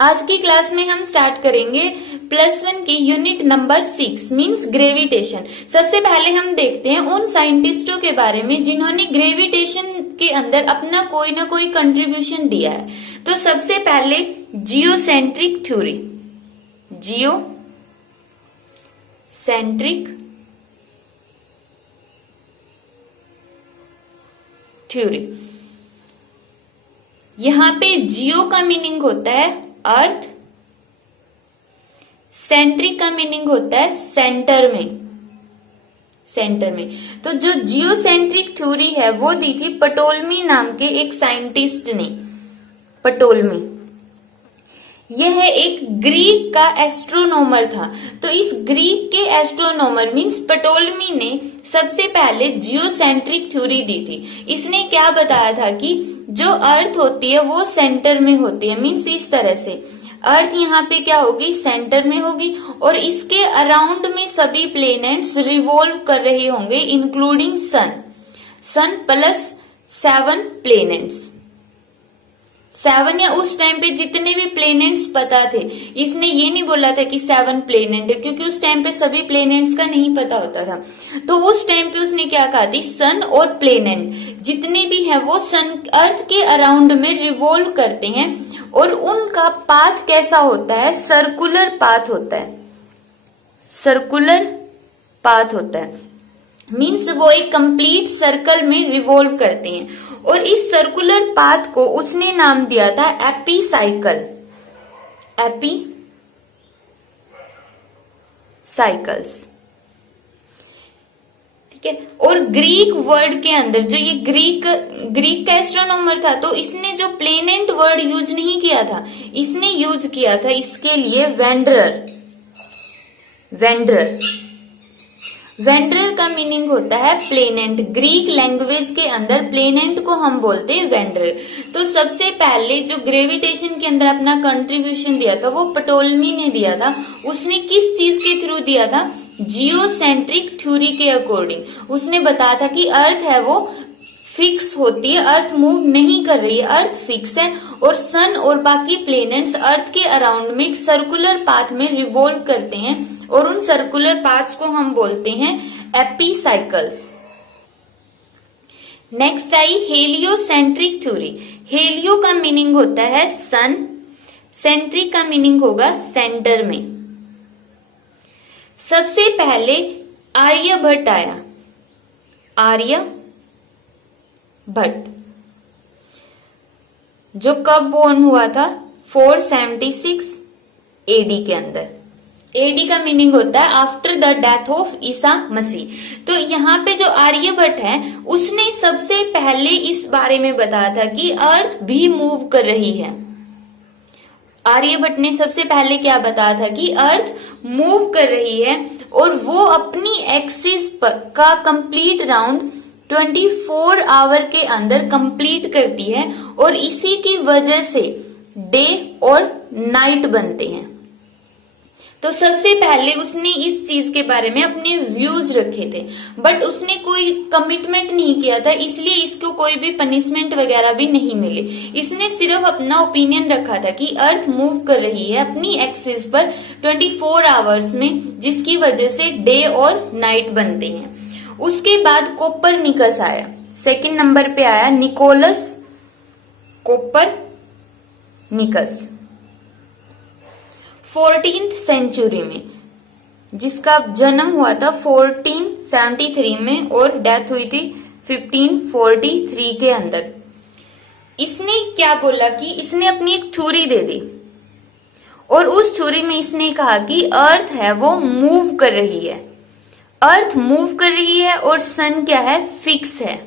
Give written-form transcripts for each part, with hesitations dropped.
आज की क्लास में हम स्टार्ट करेंगे +1 की यूनिट नंबर 6 मींस ग्रेविटेशन। सबसे पहले हम देखते हैं उन साइंटिस्टों के बारे में जिन्होंने ग्रेविटेशन के अंदर अपना कोई ना कोई कंट्रीब्यूशन दिया है। तो सबसे पहले जियोसेंट्रिक थ्योरी, जियोसेंट्रिक थ्योरी। यहां पे जियो का मीनिंग होता है अर्थ, सेंट्रिक का मीनिंग होता है सेंटर में। तो जो जियोसेंट्रिक थ्योरी है वो दी थी पटोलमी नाम के एक साइंटिस्ट ने। पटोलमी यह एक ग्रीक का एस्ट्रोनॉमर था। तो इस ग्रीक के एस्ट्रोनॉमर मींस पटोलमी ने सबसे पहले जियोसेंट्रिक थ्योरी दी थी। इसने क्या बताया था कि जो अर्थ होती है वो सेंटर में होती है, मींस इस तरह से अर्थ यहाँ पे क्या होगी, सेंटर में होगी और इसके अराउंड में सभी प्लेनेट्स रिवॉल्व कर रहे होंगे इंक्लूडिंग सन प्लस 7 प्लेनेट्स। 7 या उस टाइम पे जितने भी प्लेनेट्स पता थे, इसने ये नहीं बोला था कि 7 प्लेनेट है क्योंकि उस टाइम पे सभी प्लेनेट्स का नहीं पता होता था। तो उस टाइम पे उसने क्या कहा थी, सन और प्लेनेट जितने भी है वो सन अर्थ के अराउंड में रिवॉल्व करते हैं और उनका पाथ कैसा होता है, सर्कुलर पाथ होता है। सर्कुलर पाथ होता है मीन्स वो एक कंप्लीट सर्कल में रिवॉल्व करते हैं और इस सर्कुलर पाथ को उसने नाम दिया था एपीसाइकल, एपीसाइकल्स। ठीक है। और ग्रीक वर्ड के अंदर जो ये ग्रीक का एस्ट्रोनॉमर था, तो इसने जो प्लेनेट वर्ड यूज नहीं किया था, इसने यूज किया था इसके लिए वेंडरर का मीनिंग होता है प्लेनेट। ग्रीक लैंग्वेज के अंदर प्लेनेट को हम बोलते हैं वेंडरर। तो सबसे पहले जो ग्रेविटेशन के अंदर अपना कंट्रीब्यूशन दिया था वो पटोलमी ने दिया था। उसने किस चीज के थ्रू दिया था, जियोसेंट्रिक थ्योरी के अकॉर्डिंग। उसने बताया था कि अर्थ है वो फिक्स होती है, अर्थ मूव नहीं कर रही है, अर्थ फिक्स है और सन और बाकी प्लेनेट्स अर्थ के अराउंड में एक सर्कुलर पाथ में रिवॉल्व करते हैं और उन सर्कुलर पाथ्स को हम बोलते हैं epicycles. Next I heliocentric theory. Helio का मीनिंग होता है सन, सेंट्रिक का मीनिंग होगा सेंटर में। सबसे पहले आर्यभट्ट आया, आर्यभट्ट जो कब बोर्न हुआ था, 476 एडी के अंदर। एडी का मीनिंग होता है after the death of Isa Masih. तो यहाँ पे जो आर्यभट्ट है उसने सबसे पहले इस बारे में बताया था कि अर्थ भी मूव कर रही है। आर्यभट्ट ने सबसे पहले क्या बताया था कि अर्थ मूव कर रही है और वो अपनी एक्सिस का कंप्लीट राउंड 24 आवर के अंदर कंप्लीट करती है और इसी की वजह से डे और नाइट बनते हैं। तो सबसे पहले उसने इस चीज के बारे में अपने व्यूज रखे थे, बट उसने कोई कमिटमेंट नहीं किया था, इसलिए इसको कोई भी पनिशमेंट वगैरह भी नहीं मिले। इसने सिर्फ अपना ओपिनियन रखा था कि अर्थ मूव कर रही है अपनी एक्सिस पर 24 आवर्स में, जिसकी वजह से डे और नाइट बनते हैं। उसके बाद कोपरनिकस आया, सेकंड नंबर पे आया निकोलस कोपरनिकस 14th सेंचुरी में, जिसका जन्म हुआ था 1473 में और डेथ हुई थी 1543 के अंदर। इसने क्या बोला कि इसने अपनी एक थ्योरी दे दी और उस थ्योरी में इसने कहा कि अर्थ है वो मूव कर रही है, अर्थ मूव कर रही है और सन क्या है, फिक्स है।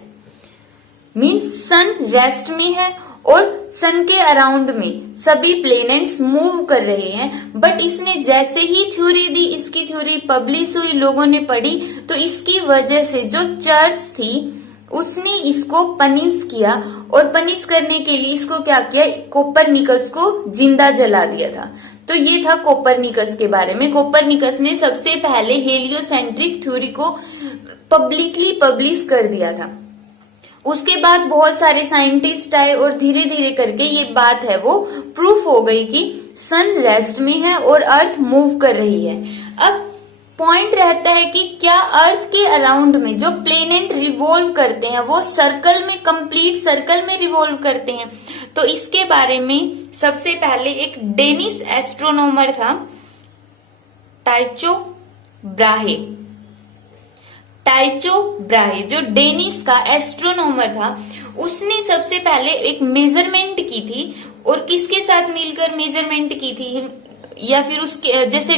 मीन्स सन रेस्ट में है और सन के अराउंड में सभी प्लेनेट्स मूव कर रहे हैं। बट इसने जैसे ही थ्योरी दी, इसकी थ्योरी पब्लिश हुई, लोगों ने पढ़ी, तो इसकी वजह से जो चर्च थी उसने इसको पनिश किया और पनिश करने के लिए इसको क्या किया, कोपरनिकस को जिंदा जला दिया था। तो ये था कोपरनिकस के बारे में। कोपरनिकस ने सबसे पहले हेलियोसेंट्रिक थ्योरी को पब्लिकली पब्लिश कर दिया था। उसके बाद बहुत सारे साइंटिस्ट आए और धीरे धीरे करके ये बात है वो प्रूफ हो गई कि सन रेस्ट में है और अर्थ मूव कर रही है। अब पॉइंट रहता है कि क्या अर्थ के अराउंड में जो प्लेनेट रिवॉल्व करते हैं वो सर्कल में, कंप्लीट सर्कल में रिवॉल्व करते हैं। तो इसके बारे में सबसे पहले एक डेनिश एस्ट्रोनॉमर था, टाइचो ब्राहे। टाइचो ब्राहे जो डेनिश का एस्ट्रोनॉमर था, उसने सबसे पहले एक मेजरमेंट की थी। और किसके साथ मिलकर मेजरमेंट की थी, या फिर उसके जैसे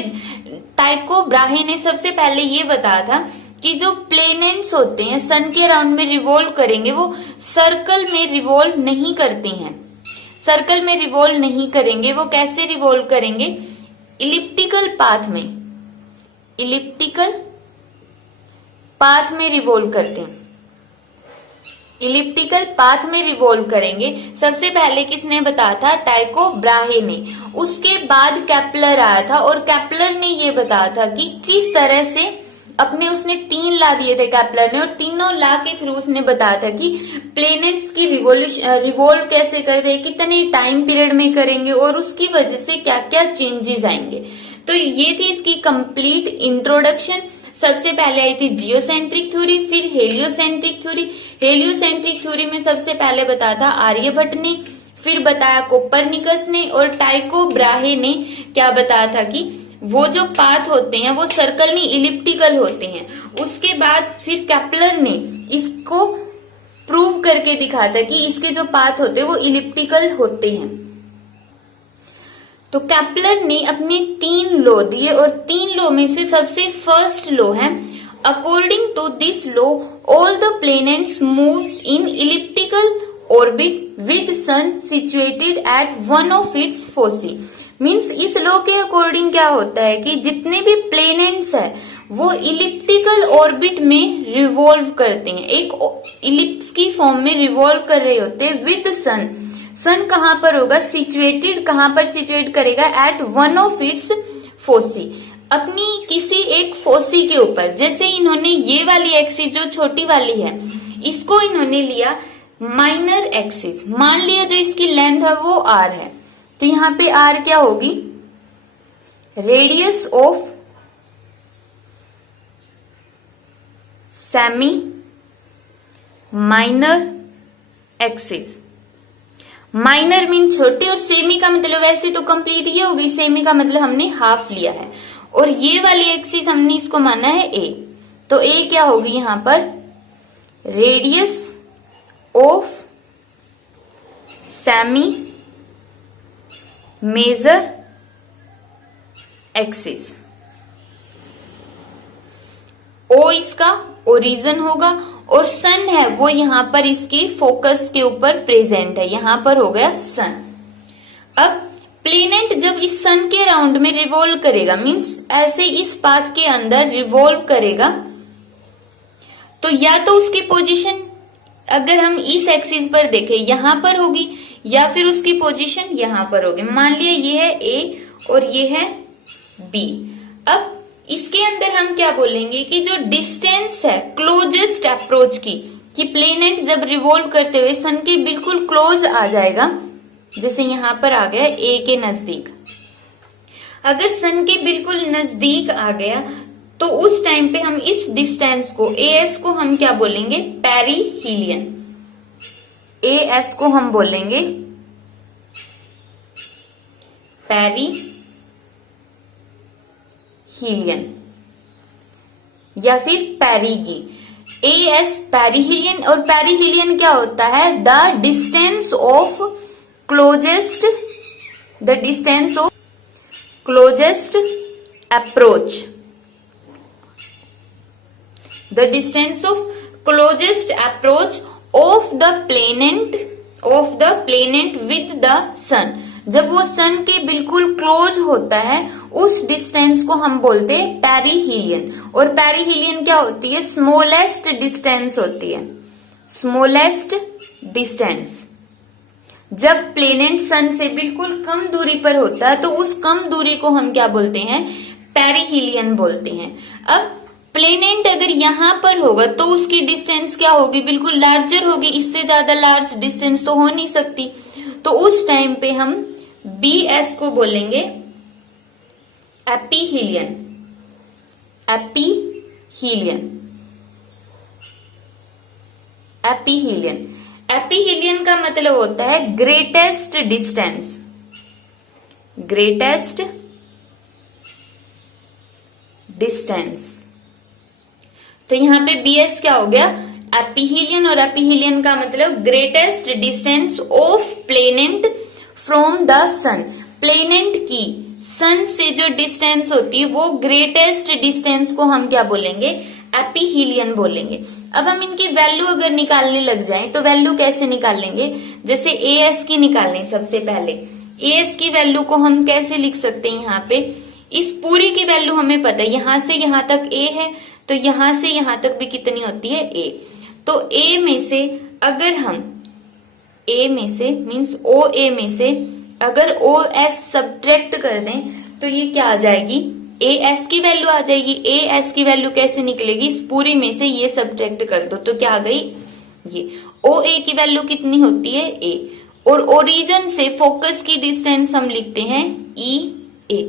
टाइको ब्राहे ने सबसे पहले ये बताया था कि जो प्लेनेट्स होते हैं सन के अराउंड में रिवॉल्व करेंगे, वो सर्कल में रिवॉल्व नहीं करते हैं। सर्कल में रिवॉल्व नहीं करेंगे, वो कैसे रिवॉल्व करेंगे, इलिप्टिकल पाथ में, इलिप्टिकल पाथ में रिवॉल्व करते हैं, इलिप्टिकल पाथ में रिवॉल्व करेंगे। सबसे पहले किसने बताया था, टाइको ब्राहे ने। उसके बाद केपलर आया था और केपलर ने ये बताया था कि किस तरह से अपने, उसने 3 ला दिए थे केपलर ने, और तीनों ला के थ्रू उसने बताया था कि प्लेनेट्स की रिवॉल्व कैसे करते हैं, कितने टाइम पीरियड में करेंगे और उसकी वजह से क्या क्या चेंजेस आएंगे। तो ये थी इसकी कंप्लीट इंट्रोडक्शन। सबसे पहले आई थी जियोसेंट्रिक थ्योरी, फिर हेलियोसेंट्रिक थ्योरी। हेलियोसेंट्रिक थ्योरी में सबसे पहले बताया था आर्यभट्ट ने, फिर बताया कोपरनिकस ने, और टाइको ब्राहे ने क्या बताया था कि वो जो पाथ होते हैं वो सर्कल नहीं इलिप्टिकल होते हैं। उसके बाद फिर केपलर ने इसको प्रूव करके दिखाया था कि इसके जो पाथ होते हैं वो इलिप्टिकल होते हैं। तो केपलर ने अपने 3 लॉ दिए और 3 लॉ में से सबसे फर्स्ट लॉ है, according to this law all the planets moves in elliptical orbit with sun situated at one of its foci. Means इस लॉ के अकॉर्डिंग क्या होता है कि जितने भी प्लैनेट्स है वो इलिप्टिकल ऑर्बिट में रिवॉल्व करते हैं, एक इलिप्स की फॉर्म में रिवॉल्व कर रहे होते हैं विद सन। सन कहां पर होगा, सिचुएटेड, कहां पर सिचुएट करेगा, at one of its foci, अपनी किसी एक फोसी के ऊपर। जैसे इन्होंने ये वाली एक्सिस जो छोटी वाली है इसको इन्होंने लिया माइनर एक्सिस, मान लिया जो इसकी लेंथ है वो आर है, तो यहां पे आर क्या होगी, radius of semi minor axis. Minor mean छोटी और सेमी का मतलब वैसे तो कंप्लीट ये होगी, सेमी का मतलब हमने हाफ लिया है, और ये वाली एक्सिस हमने इसको माना है ए, तो ए क्या होगी यहां पर, radius of semi major axis. O इसका ओरिजिन होगा और सन है वो यहां पर इसकी फोकस के ऊपर प्रेजेंट है, यहां पर हो गया सन। अब प्लेनेट जब इस सन के राउंड में रिवॉल्व करेगा, मींस ऐसे इस पाथ के अंदर रिवॉल्व करेगा, तो या तो उसकी पोजीशन अगर हम इस एक्सिस पर देखें यहां पर होगी, या फिर उसकी पोजीशन यहां पर होगी। मान लिया ये है ए और ये है बी। अब इसके अंदर हम क्या बोलेंगे कि जो डिस्टेंस है क्लोजेस्ट अप्रोच की, कि प्लेनेट जब रिवॉल्व करते हुए सन के बिल्कुल क्लोज आ जाएगा, जैसे यहां पर आ गया ए के नजदीक, अगर सन के बिल्कुल नजदीक आ गया तो उस टाइम पे हम इस डिस्टेंस को एएस को हम क्या बोलेंगे, पेरीहीलियन। एएस को हम बोलेंगे पेरीहीलियन या फिर पेरीगी। एएस पेरीहीलियन, और पेरीहीलियन क्या होता है, the distance of closest, the distance of closest approach, the distance of closest approach of the planet with the sun. जब वो सन के बिल्कुल क्लोज होता है उस डिस्टेंस को हम बोलते हैं पेरीहीलियन। और पेरीहीलियन क्या होती है, स्मॉलेस्ट डिस्टेंस होती है, स्मॉलेस्ट डिस्टेंस। जब प्लेनेट सन से बिल्कुल कम दूरी पर होता है तो उस कम दूरी को हम क्या बोलते हैं, पेरीहीलियन बोलते हैं। अब प्लेनेंट अगर यहां पर होगा तो उसकी डिस्टेंस क्या होगी, बिल्कुल लार्जर होगी, इससे ज्यादा लार्ज डिस्टेंस तो हो नहीं सकती। तो उस टाइम पे हम BS को बोलेंगे एपीहीलियन। एपीहीलियन, एपीहीलियन, एपीहीलियन का मतलब होता है ग्रेटेस्ट डिस्टेंस, ग्रेटेस्ट डिस्टेंस। तो यहां पे BS क्या हो गया, एपीहीलियन, और एपीहीलियन का मतलब greatest distance of planet from the sun. Planet की सन से जो डिस्टेंस होती है वो ग्रेटेस्ट डिस्टेंस को हम क्या बोलेंगे, एपीहीलियन बोलेंगे। अब हम इनकी वैल्यू अगर निकालने लग जाएं तो वैल्यू कैसे निकालेंगे, जैसे AS की निकालनी, सबसे पहले AS की वैल्यू को हम कैसे लिख सकते हैं, यहाँ पे इस पूरी की वैल्यू हमें पता है, यहां से यहां तक A है तो यहां से यहां तक भी कितनी होती है A। तो A में से अगर हम A में से मीन्स OA में से अगर OS सब्ट्रैक्ट कर दें तो ये क्या आ जाएगी, AS की वैल्यू आ जाएगी। AS की वैल्यू कैसे निकलेगी, इस पूरी में से ये सब्ट्रैक्ट कर दो तो क्या आ गई, ये OA की वैल्यू कितनी होती है A, और ओरिजिन से फोकस की डिस्टेंस हम लिखते हैं EA।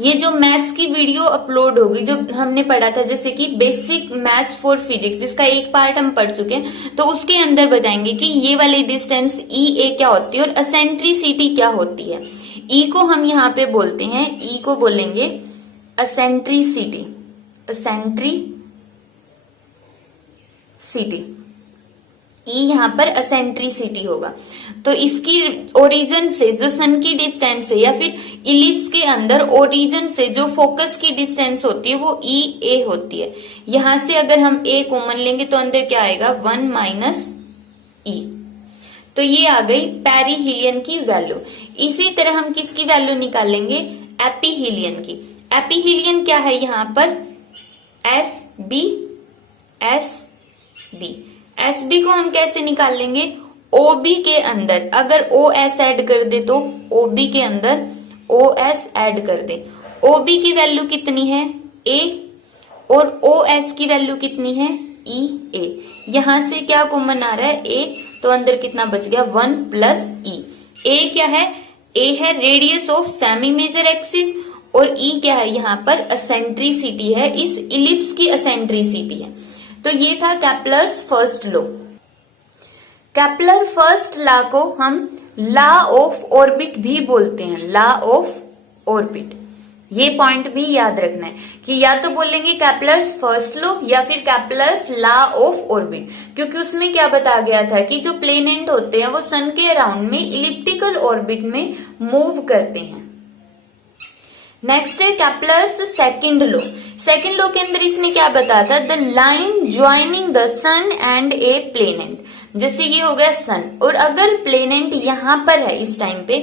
ये जो मैथ्स की वीडियो अपलोड होगी जो हमने पढ़ा था, जैसे कि बेसिक मैथ्स फॉर फिजिक्स, जिसका एक पार्ट हम पढ़ चुके हैं, तो उसके अंदर बताएंगे कि ये वाली डिस्टेंस EA क्या होती है और एसेंट्रिसिटी क्या होती है। E को हम यहाँ पे बोलते हैं, E को बोलेंगे एसेंट्रिसिटी, एसेंट्रिसिटी, E यहाँ पर एसेंट्रिसिटी होगा। तो इसकी ओरिजिन से जो सन की डिस्टेंस है या फिर इलिप्स के अंदर ओरिजिन से जो फोकस की डिस्टेंस होती है वो EA होती है। यहां से अगर हम A कॉमन लेंगे तो अंदर क्या आएगा, 1 माइनस E। तो ये आ गई पेरीहीलियन की वैल्यू। इसी तरह हम किसकी वैल्यू निकालेंगे, एपीहीलियन की। एपीहीलियन क्या है यहाँ पर, SB, SB को हम कैसे निकाल लेंगे, OB के अंदर अगर OS ऐड कर दे तो OB के अंदर OS ऐड कर दे। OB की वैल्यू कितनी है A और OS की वैल्यू कितनी है EA। यहां से क्या कॉमन आ रहा है A, तो अंदर कितना बच गया 1 प्लस E। A क्या है, A है radius of semi major axis और E क्या है, यहाँ पर एसेंट्रिसिटी है, इस इलिप्स की एसेंट्रिसिटी है। तो ये था Kepler's first law. Kepler first law को हम लॉ ऑफ ऑर्बिट भी बोलते हैं, लॉ ऑफ ऑर्बिट। ये पॉइंट भी याद रखना है कि या तो बोलेंगे केपलर्स फर्स्ट लॉ या फिर केपलर्स लॉ ऑफ ऑर्बिट, क्योंकि उसमें क्या बताया गया था कि जो प्लेनेट होते हैं वो सन के अराउंड में इलिप्टिकल ऑर्बिट में मूव करते हैं। नेक्स्ट है Kepler's second law. Second law के अंदर इसने क्या बताया था, the line joining the sun and a planet. जैसे ये हो गया सन और अगर प्लेनेट यहां पर है इस टाइम पे,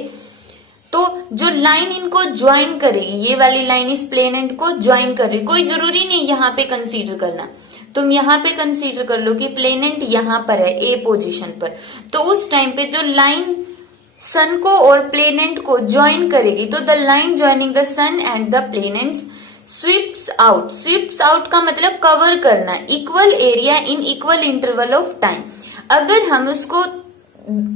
तो जो लाइन इनको ज्वाइन करेगी, ये वाली लाइन इस प्लेनेट को ज्वाइन कर रही, कोई जरूरी नहीं यहाँ पे कंसीडर करना, तुम यहाँ पे कंसीडर कर लो कि प्लेनेट यहां पर है ए पोजीशन पर, तो उस टाइम पे जो लाइन सन को और प्लेनेट को ज्वाइन करेगी, तो the line joining the sun and the planets sweeps out. Sweeps out का मतलब कवर करना, equal area in equal interval of time. अगर हम उसको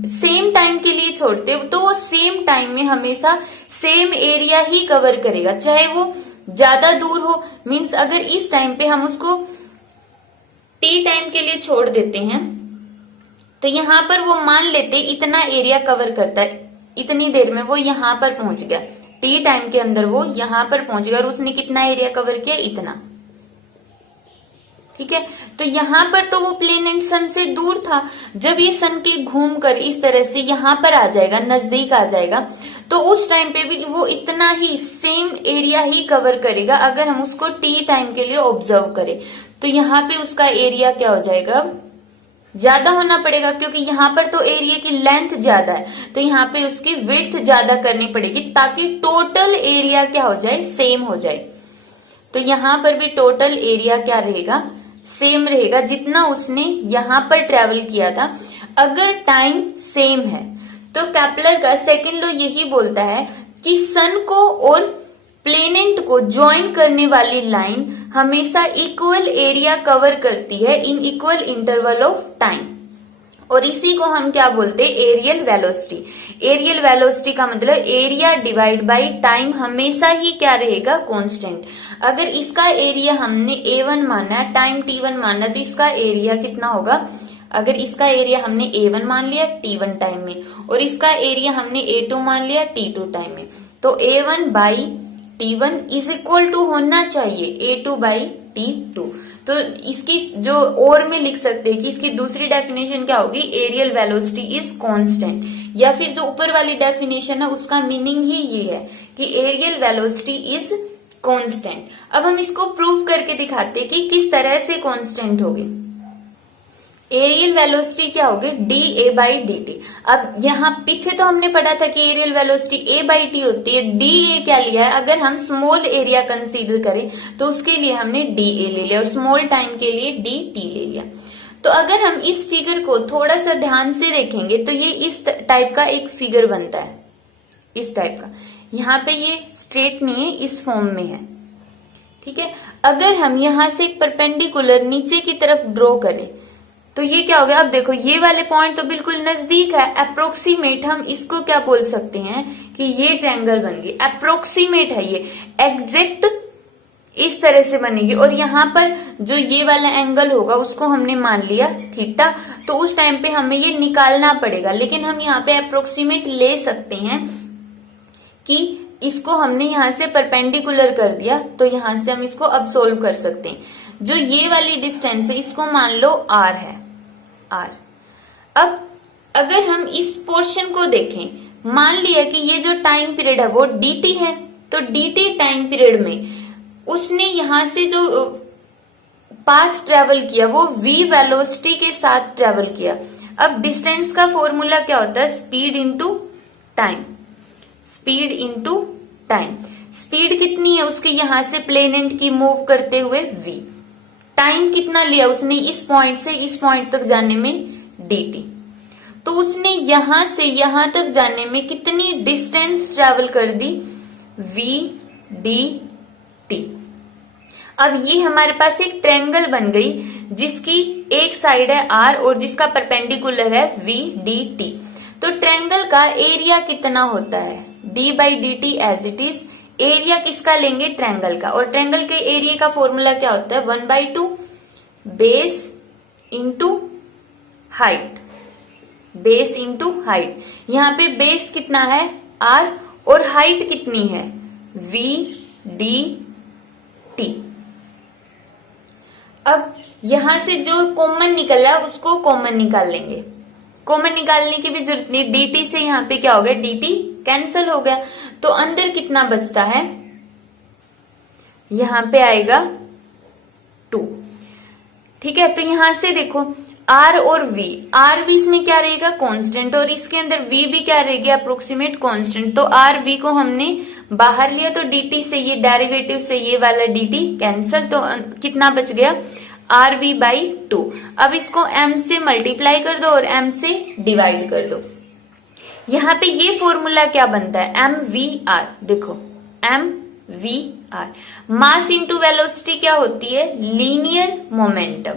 सेम टाइम के लिए छोड़ते हो तो वो सेम टाइम में हमेशा सेम एरिया ही कवर करेगा, चाहे वो ज्यादा दूर हो। मीन्स अगर इस टाइम पे हम उसको टी टाइम के लिए छोड़ देते हैं तो यहां पर वो मान लेते इतना एरिया कवर करता है, इतनी देर में वो यहां पर पहुंच गया, टी टाइम के अंदर वो यहां पर पहुंच गया और उसने कितना एरिया कवर किया, इतना। ठीक है, तो यहां पर तो वो प्लेनेट सन से दूर था, जब ये सन के घूम कर इस तरह से यहां पर आ जाएगा, नजदीक आ जाएगा, तो उस टाइम पे भी वो इतना ही सेम एरिया ही कवर करेगा। अगर हम उसको टी टाइम के लिए ऑब्जर्व करें तो यहाँ पे उसका एरिया क्या हो जाएगा, ज्यादा होना पड़ेगा, क्योंकि यहाँ पर तो एरिया की लेंथ ज्यादा है, तो यहाँ पे उसकी विड्थ ज्यादा करनी पड़ेगी ताकि टोटल एरिया क्या हो जाए, सेम हो जाए। तो यहाँ पर भी टोटल एरिया क्या रहेगा, सेम रहेगा जितना उसने यहां पर ट्रेवल किया था, अगर टाइम सेम है। तो केपलर का सेकंड लॉ यही बोलता है कि सन को और प्लेनेट को ज्वाइन करने वाली लाइन हमेशा इक्वल एरिया कवर करती है इन इक्वल इंटरवल ऑफ टाइम, और इसी को हम क्या बोलते हैं, एरियल वेलोसिटी। एरियल वेलोसिटी का मतलब एरिया डिवाइड बाय टाइम हमेशा ही क्या रहेगा, कांस्टेंट। अगर इसका एरिया हमने A1 माना है, टाइम T1 माना, तो इसका एरिया कितना होगा, अगर इसका एरिया हमने A1 मान लिया T1 टाइम में, और इसका एरिया हमने A2 मान लिया T2 टाइम में, तो A1 by T1 is equal to होना चाहिए A2 बाई T2। तो इसकी जो और में लिख सकते हैं कि इसकी दूसरी डेफिनेशन क्या होगी, एरियल वेलोसिटी इज कांस्टेंट, या फिर जो ऊपर वाली डेफिनेशन है उसका मीनिंग ही ये है कि एरियल वेलोसिटी इज कांस्टेंट। अब हम इसको प्रूव करके दिखाते हैं कि किस तरह से कांस्टेंट होगी। एरियल वेलोसिटी क्या होगी, D A by D T. अब यहाँ पीछे तो हमने पढ़ा था कि areal velocity A by T होती है, डी ए क्या लिया है, अगर हम स्मॉल एरिया कंसीडर करें तो उसके लिए हमने डी ए ले लिया और स्मॉल टाइम के लिए डी टी ले लिया। तो अगर हम इस फिगर को थोड़ा सा ध्यान से देखेंगे तो ये इस टाइप का एक फिगर बनता है, इस टाइप का। यहाँ पे ये स्ट्रेट नहीं है, इस फॉर्म में है, ठीक है। अगर हम यहाँ से एक परपेंडिकुलर नीचे की तरफ ड्रॉ करें तो ये क्या हो गया, अब देखो ये वाले पॉइंट तो बिल्कुल नजदीक है, अप्रोक्सीमेट हम इसको क्या बोल सकते हैं कि ये ट्रायंगल बन गई, अप्रोक्सीमेट है ये, एग्जैक्ट इस तरह से बनेगी। और यहाँ पर जो ये वाला एंगल होगा उसको हमने मान लिया थीटा, तो उस टाइम पे हमें ये निकालना पड़ेगा, लेकिन हम यहाँ पे अप्रोक्सीमेट ले सकते हैं कि इसको हमने यहाँ से परपेंडिकुलर कर दिया, तो यहाँ से हम इसको अब सोल्व कर सकते हैं। जो ये वाली डिस्टेंस है इसको मान लो r है, r। अब अगर हम इस पोर्शन को देखें, मान लिया कि ये जो टाइम पीरियड है वो dt है, तो dt टाइम पीरियड में उसने यहां से जो पाथ ट्रेवल किया वो v वेलोसिटी के साथ ट्रेवल किया। अब डिस्टेंस का फॉर्मूला क्या होता है, speed into time, speed into time. Speed कितनी है उसके यहां से प्लेनेट की मूव करते हुए v, टाइम कितना लिया उसने इस पॉइंट से इस पॉइंट तक जाने में dt, तो उसने यहां से यहां तक जाने में कितनी डिस्टेंस ट्रेवल कर दी, v dt। अब ये हमारे पास एक ट्रायंगल बन गई जिसकी एक साइड है r और जिसका परपेंडिकुलर है v dt। तो ट्रायंगल का एरिया कितना होता है, d by D t as it is. Area किसका लेंगे, ट्रायंगल का, और ट्रायंगल के एरिया का फॉर्मूला क्या होता है, 1/2 base into height, base into height. यहाँ पे बेस कितना है r और हाइट कितनी है v dt। अब यहां से जो कॉमन निकल रहा है उसको कॉमन निकाल लेंगे, कॉमन निकालने की भी जरूरत नहीं, dt से यहाँ पे क्या हो गया, dt कैंसल हो गया, तो अंदर कितना बचता है, यहां पे आएगा 2, ठीक है। तो यहां से देखो r और v, r भी इसमें क्या रहेगा, कांस्टेंट, और इसके अंदर v भी क्या रहेगी, अप्रोक्सीमेट कांस्टेंट। तो r v को हमने बाहर लिया तो dt से ये डेरिवेटिव से ये वाला dt कैंसल, तो कितना बच गया, आर वी बाई 2। अब इसको m से मल्टीप्लाई कर दो और m से डिवाइड कर दो। यहाँ पे ये फॉर्मूला क्या बनता है, एम वी आर। देखो M V R, mass into velocity क्या होती है, लीनियर मोमेंटम,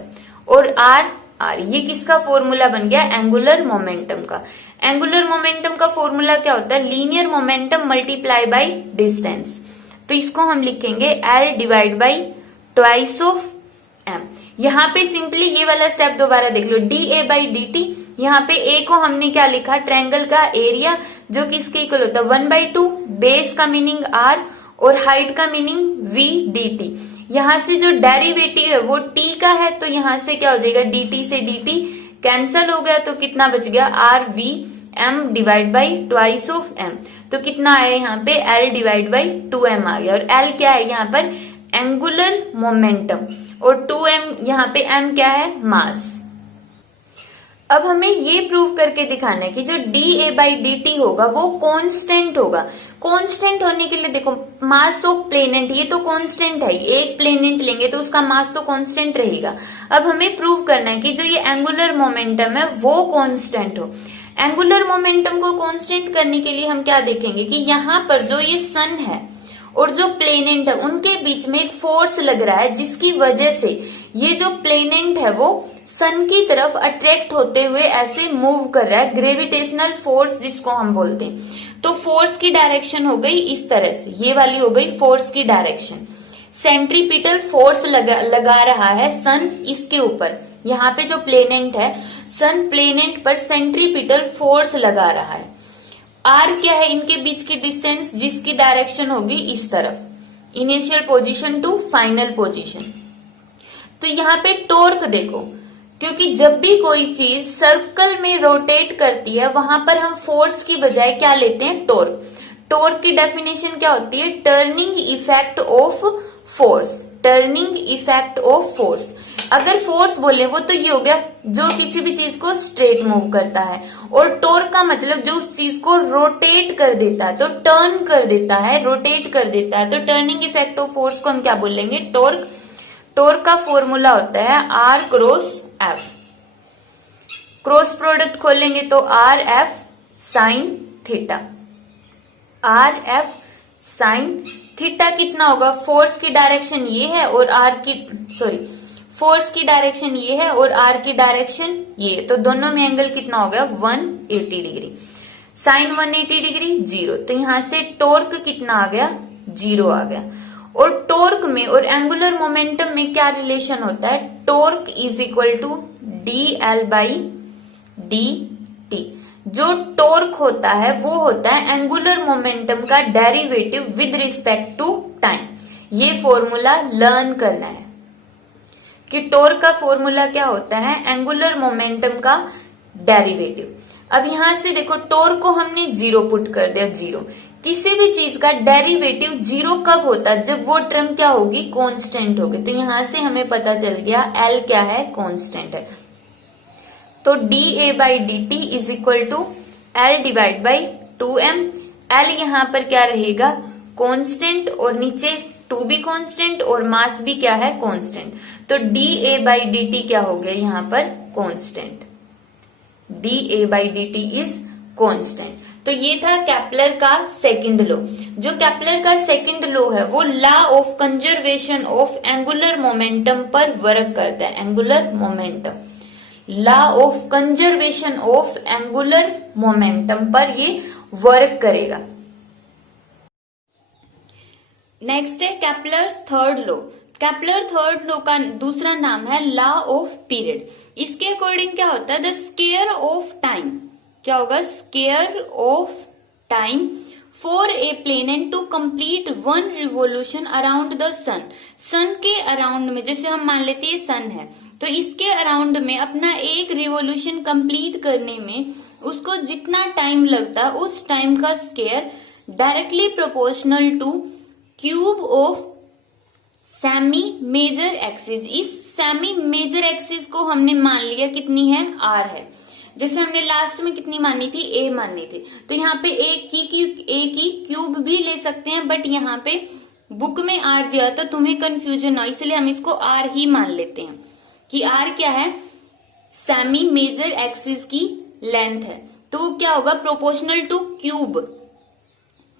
और आर आर ये किसका फॉर्मूला बन गया, एंगुलर मोमेंटम का। एंगुलर मोमेंटम का फॉर्मूला क्या होता है, linear momentum multiply by distance. तो इसको हम लिखेंगे L divide by twice of M. यहाँ पे सिंपली ये वाला स्टेप दोबारा देख लो, D A by D T. यहाँ पे ए को हमने क्या लिखा, ट्रायंगल का एरिया जो कि इसके इक्वल होता है 1/2, बेस का मीनिंग आर और हाइट का मीनिंग वी डी टी। यहाँ से जो डेरिवेटिव है वो टी का है, तो यहाँ से क्या हो जाएगा, डी टी से डी टी कैंसल हो गया, तो कितना बच गया, r v m divide by twice of m. तो कितना आया यहाँ पे, एल डिवाइड बाई 2m आ गया, और एल क्या है यहाँ पर, एंगुलर मोमेंटम, और 2m यहाँ पे m क्या है, मास। अब हमें ये प्रूव करके दिखाना है कि जो D A by D T होगा वो कांस्टेंट होगा। कांस्टेंट होने के लिए देखो, मास ऑफ प्लेनेट ये तो कांस्टेंट है, एक प्लेनेट लेंगे तो उसका मास तो कांस्टेंट रहेगा। अब हमें प्रूव करना है कि जो ये एंगुलर मोमेंटम है वो कांस्टेंट हो। एंगुलर मोमेंटम को कांस्टेंट करने के लिए हम क्या देखेंगे कि यहाँ पर जो ये सन है और जो प्लेनेट है उनके बीच में एक फोर्स लग रहा है, जिसकी वजह से ये जो प्लेनेट है वो सन की तरफ अट्रैक्ट होते हुए ऐसे मूव कर रहा है, ग्रेविटेशनल फोर्स जिसको हम बोलते हैं। तो फोर्स की डायरेक्शन हो गई इस तरह से, ये वाली हो गई फोर्स की डायरेक्शन। सेंट्रीपिटल फोर्स लगा रहा है सन इसके ऊपर, यहाँ पे जो प्लेनेट है सन प्लेनेट पर सेंट्रीपिटल फोर्स लगा रहा है। आर क्या है इनके बीच की डिस्टेंस, जिसकी डायरेक्शन होगी इस तरफ, initial position to final position. तो यहाँ पे टॉर्क देखो, क्योंकि जब भी कोई चीज सर्कल में रोटेट करती है वहां पर हम फोर्स की बजाय क्या लेते हैं, टॉर्क। टॉर्क की डेफिनेशन क्या होती है, turning effect of force, turning effect of force. अगर फोर्स बोले वो तो ये हो गया जो किसी भी चीज को स्ट्रेट मूव करता है, और टॉर्क का मतलब जो उस चीज को रोटेट कर देता है, तो टर्न कर देता है, रोटेट कर देता है। तो टर्निंग इफेक्ट ऑफ फोर्स को हम क्या बोलेंगे, टॉर्क। टॉर्क का फॉर्मूला होता है r cross f. Cross product खोलेंगे तो r f sine theta, r f sine theta कितना होगा, फोर्स की डायरेक्शन ये है और फोर्स की डायरेक्शन ये है और आर की डायरेक्शन ये, तो दोनों में एंगल कितना हो गया 180 डिग्री। साइन 180 डिग्री 0, तो यहां से टॉर्क कितना आ गया, 0 आ गया। और टॉर्क में और एंगुलर मोमेंटम में क्या रिलेशन होता है, torque is equal to d l by D t. जो टॉर्क होता है वो होता है एंगुलर मोमेंटम का derivative with respect to time. ये फॉर्मूला लर्न करना है कि टॉर्क का फॉर्मूला क्या होता है, एंगुलर मोमेंटम का डेरिवेटिव। अब यहां से देखो टॉर्क को हमने 0 पुट कर दिया, 0। किसी भी चीज का डेरिवेटिव 0 कब होता है, जब वो टर्म क्या होगी, कांस्टेंट होगी। तो यहां से हमें पता चल गया L क्या है, कांस्टेंट है। तो d A by D t is equal to L divide by 2m। L यहां पर क्या रहेगा, कांस्टेंट, और नीचे 2 भी कांस्टेंट और मास भी क्या है, कांस्टेंट। तो d A by D T क्या हो गया यहाँ पर, constant. D A by D t is constant. तो ये था केपलर का सेकंड लॉ। जो केपलर का सेकंड लॉ है वो law of conservation of angular momentum पर वर्क करता है, angular momentum, law of conservation of angular momentum पर ये वर्क करेगा। नेक्स्ट है Kepler's third law. Kepler third law का दूसरा नाम है लॉ ऑफ पीरियड। इसके अकॉर्डिंग क्या होता है, द स्क्वायर ऑफ टाइम, क्या होगा, square of time for a planet to complete 1 revolution around the sun. Sun के अराउंड में, जैसे हम मान लेते हैं सन है, तो इसके अराउंड में अपना एक रिवोल्यूशन कंप्लीट करने में उसको जितना टाइम लगता है उस टाइम का square directly proportional to cube of semi major axis. इस सेमी मेजर एक्सिस को हमने मान लिया कितनी है, आर है। जैसे हमने लास्ट में कितनी मानी थी, ए मानी थी। तो यहाँ पे ए की क्यूब भी ले सकते हैं, बट यहाँ पे बुक में आर दिया तो तुम्हें कंफ्यूजन हो, इसलिए हम इसको आर ही मान लेते हैं कि आर क्या है, सेमी मेजर एक्सिस की लेंथ है। तो वो क्या होगा, प्रोपोर्शनल टू क्यूब।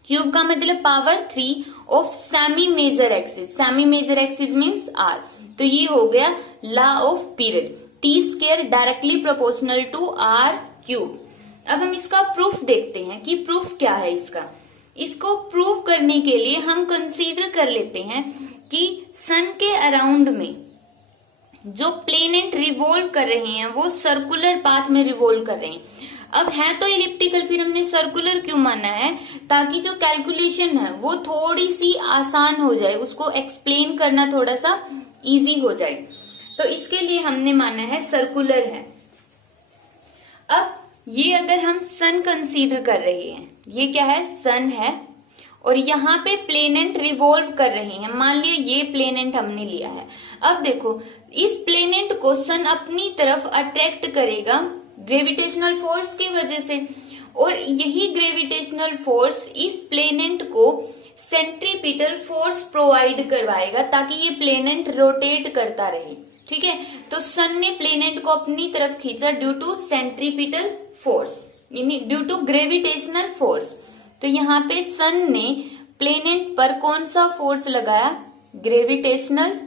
क्यूब का मतलब power 3 of semi major axis. Semi major axis means r. तो ये हो गया law of period, t square directly proportional to r cube. अब हम इसका प्रूफ देखते हैं कि प्रूफ क्या है इसका। इसको प्रूव करने के लिए हम कंसीडर कर लेते हैं कि सन के अराउंड में जो प्लेनेट रिवॉल्व कर रहे हैं वो सर्कुलर पाथ में रिवॉल्व कर रहे हैं। अब है तो इलिप्टिकल, फिर हमने सर्कुलर क्यों माना है, ताकि जो कैलकुलेशन है वो थोड़ी सी आसान हो जाए, उसको एक्सप्लेन करना थोड़ा सा इजी हो जाए। तो इसके लिए हमने माना है सर्कुलर है। अब ये अगर हम सन कंसीडर कर रहे हैं, ये क्या है, सन है, और यहाँ पे प्लेनेट रिवॉल्व कर रहे हैं। मान लिया ये प्लेनेट हमने लिया है। अब देखो इस प्लेनेट को सन अपनी तरफ अट्रैक्ट करेगा ग्रेविटेशनल फोर्स की वजह से, और यही ग्रेविटेशनल फोर्स इस प्लेनेट को सेंट्रीपिटल फोर्स प्रोवाइड करवाएगा ताकि ये प्लेनेट रोटेट करता रहे। ठीक है, तो सन ने प्लेनेट को अपनी तरफ खींचा ड्यू टू सेंट्रीपिटल फोर्स, यानी ड्यू टू ग्रेविटेशनल फोर्स। तो यहाँ पे सन ने प्लेनेट पर कौन सा फोर्स लगाया? Gravitational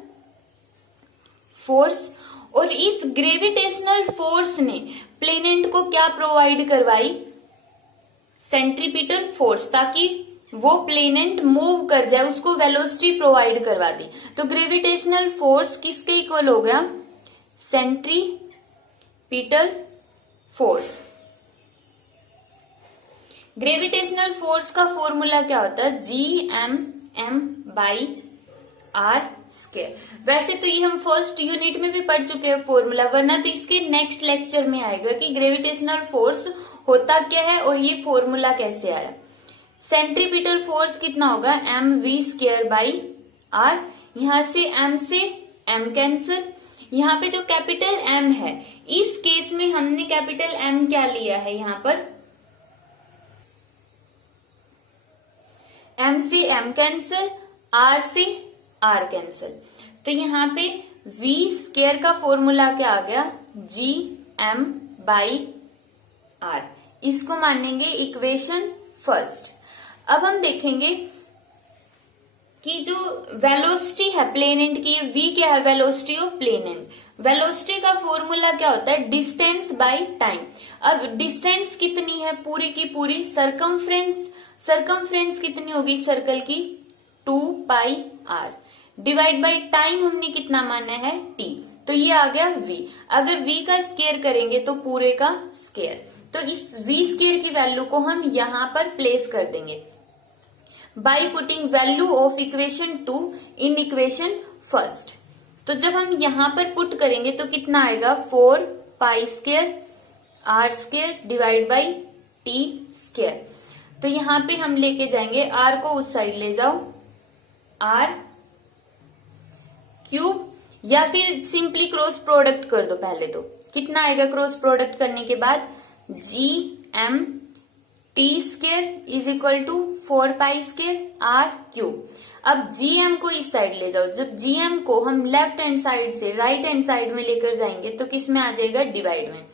force. और इस ग्रेविटेशनल फोर्स ने प्लेनेट को क्या प्रोवाइड करवाई? सेंट्रीपिटल फोर्स, ताकि वो प्लेनेट मूव कर जाए, उसको वेलोसिटी प्रोवाइड करवा दी। तो ग्रेविटेशनल फोर्स किसके इक्वल हो गया? Centripetal force. ग्रेविटेशनल फोर्स का फॉर्मूला क्या होता है? Gm/r²। वैसे तो ये हम फर्स्ट यूनिट में भी पढ़ चुके हैं फॉर्मूला, वरना तो इसके नेक्स्ट लेक्चर में आएगा कि ग्रेविटेशनल फोर्स होता क्या है और ये फॉर्मूला कैसे आया। सेंट्रीपिटल फोर्स कितना होगा? mv²/r। यहां से m कैंसिल। यहाँ पे जो कैपिटल M है, इस केस में हमने कैपिटल M क्या लिया है? यहाँ पर M से M कैंसिल, R से R कैंसिल। तो यहाँ पे v² का फॉर्मूला क्या आ गया? Gm/r। इसको मानेंगे इक्वेशन फर्स्ट। अब हम देखेंगे कि जो वेलोसिटी है प्लेनेट की, v क्या है? Velocity of planet. वेलोसिटी का फॉर्मूला क्या होता है? Distance by time. अब डिस्टेंस कितनी है? पूरी की पूरी सरकमफ्रेंस कितनी होगी सर्कल की? 2πr डिवाइड बाय टाइम हमने कितना माना है? t। तो ये आ गया v। अगर v का स्क्वायर करेंगे तो पूरे का स्क्वायर। तो इस v² की वैल्यू को हम यहां पर प्लेस कर देंगे by putting value of equation 2 in equation first. तो जब हम यहां पर पुट करेंगे तो कितना आएगा? 4π² डिवाइड बाई t²। तो यहां पे हम लेके जाएंगे r को उस साइड ले जाओ, r³ या फिर सिंपली क्रॉस प्रोडक्ट कर दो पहले। तो कितना आएगा क्रॉस प्रोडक्ट करने के बाद? Gmt² is equal to 4π²r³। अब gm को इस साइड ले जाओ। जब gm को हम लेफ्ट हैंड साइड से राइट हैंड साइड में लेकर जाएंगे तो किस में आ जाएगा? डिवाइड में।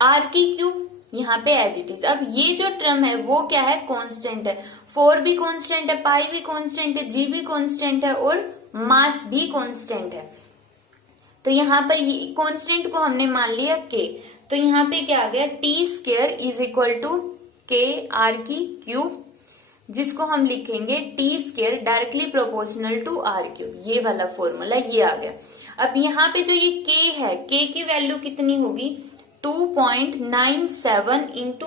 r³ यहाँ पे एज इट इज। अब ये जो टर्म है वो क्या है? कांस्टेंट है। 4 भी कांस्टेंट है, पाई भी कांस्टेंट है, g भी कांस्टेंट है और मास भी कांस्टेंट है। तो यहाँ पर कांस्टेंट को हमने मान लिया k। तो यहाँ पे क्या आ गया? t² is equal to k r³, जिसको हम लिखेंगे t² directly proportional to r³। ये वाला फॉर्मूला ये आ गया। अब यहाँ पे जो ये k है, k की वैल्यू कितनी होगी? 2.97 इंटू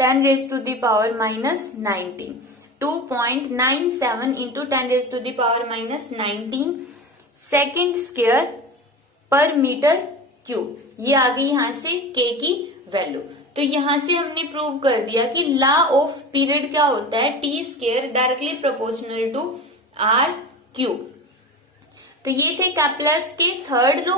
10⁻⁻⁹। 2.97 इंटू 10⁻⁻⁹ सेकेंड स्क्वायर पर मीटर क्यूब। ये आ गई यहां से k की वैल्यू। तो यहां से हमने प्रूव कर दिया कि लॉ ऑफ पीरियड क्या होता है? t² directly proportional to r³। तो ये थे कैप्लर्स के third law,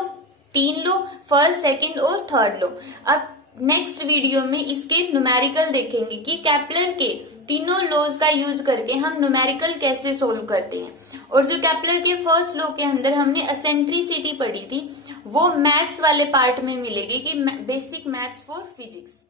3 law, first, second और थर्ड लॉ। अब नेक्स्ट वीडियो में इसके न्यूमेरिकल देखेंगे कि कैप्लर के तीनों लॉज का यूज करके हम न्यूमेरिकल कैसे सोल्व करते हैं। और जो कैप्लर के फर्स्ट लॉ के अंदर हमने एसेंट्रिसिटी पढ़ी थी, वो मैथ्स वाले पार्ट में मिलेगी कि बेसिक मैथ्स फॉर फिजिक्स।